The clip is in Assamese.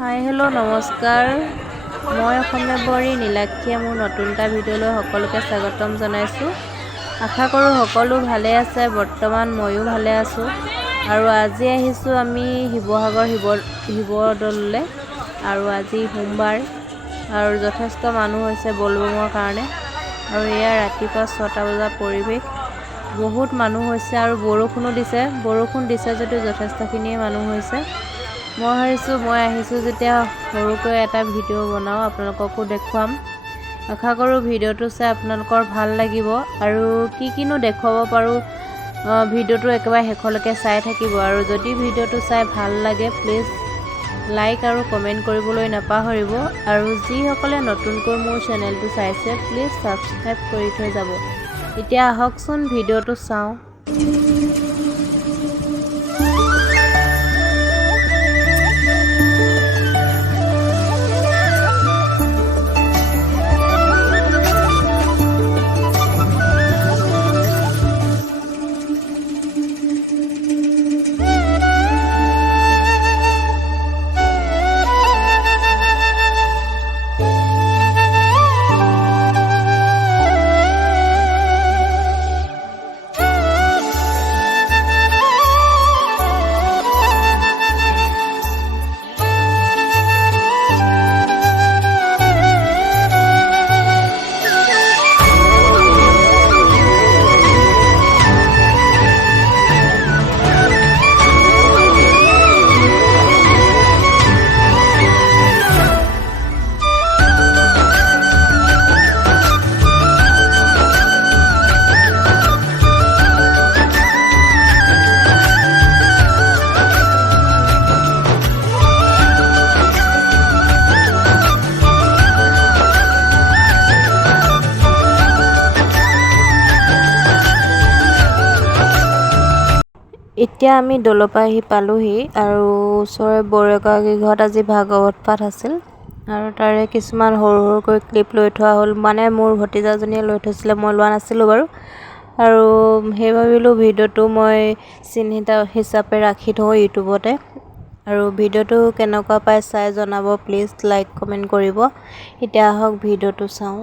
হাই হেল্ল' নমস্কাৰ। মই অসমীয়া বোৱাৰী নীলাক্ষীয়ে মোৰ নতুন এটা ভিডিঅ'লৈ সকলোকে স্বাগতম জনাইছোঁ। আশা কৰোঁ সকলো ভালে আছে। বৰ্তমান ময়ো ভালে আছোঁ। আৰু আজি আহিছোঁ আমি শিৱসাগৰ শিৱদৌললৈ। আৰু আজি সোমবাৰ আৰু যথেষ্ট মানুহ হৈছে বলবমৰ কাৰণে। আৰু এয়া ৰাতিপুৱা 6টা বজাৰ পৰিৱেশ। বহুত মানুহ হৈছে আৰু বৰষুণ দিছে যদিও যথেষ্টখিনিয়ে মানুহ হৈছে। মই আহিছোঁ যেতিয়া সৰুকৈ এটা ভিডিঅ' বনাওঁ, আপোনালোককো দেখুৱাম। আশা কৰোঁ ভিডিঅ'টো চাই আপোনালোকৰ ভাল লাগিব আৰু কিনো দেখুৱাব পাৰোঁ ভিডিঅ'টো একেবাৰে শেষলৈকে চাই থাকিব। আৰু যদি ভিডিঅ'টো চাই ভাল লাগে প্লিজ লাইক আৰু কমেণ্ট কৰিবলৈ নাপাহৰিব। আৰু যিসকলে নতুনকৈ মোৰ চেনেলটো চাইছে প্লিজ ছাবস্ক্ৰাইব কৰি থৈ যাব। এতিয়া আহকচোন ভিডিঅ'টো চাওঁ। এতিয়া আমি দৌলৰ পৰা আহি পালোহি আৰু ওচৰৰে বৰগৰাকী ঘৰত আজি ভাগৱত পাঠ আছিল আৰু তাৰে কিছুমান সৰুকৈ ক্লিপ লৈ থোৱা হ'ল। মানে মোৰ ভতিজাজনীয়ে লৈ থৈছিলে, মই লোৱা নাছিলোঁ বাৰু। আৰু সেই ভাবিলোঁ ভিডিঅ'টো মই চিহ্নিত হিচাপে ৰাখি থওঁ ইউটিউবতে। আৰু ভিডিঅ'টো কেনেকুৱা পাই চাই জনাব প্লিজ, লাইক কমেণ্ট কৰিব। এতিয়া আহক ভিডিঅ'টো চাওঁ।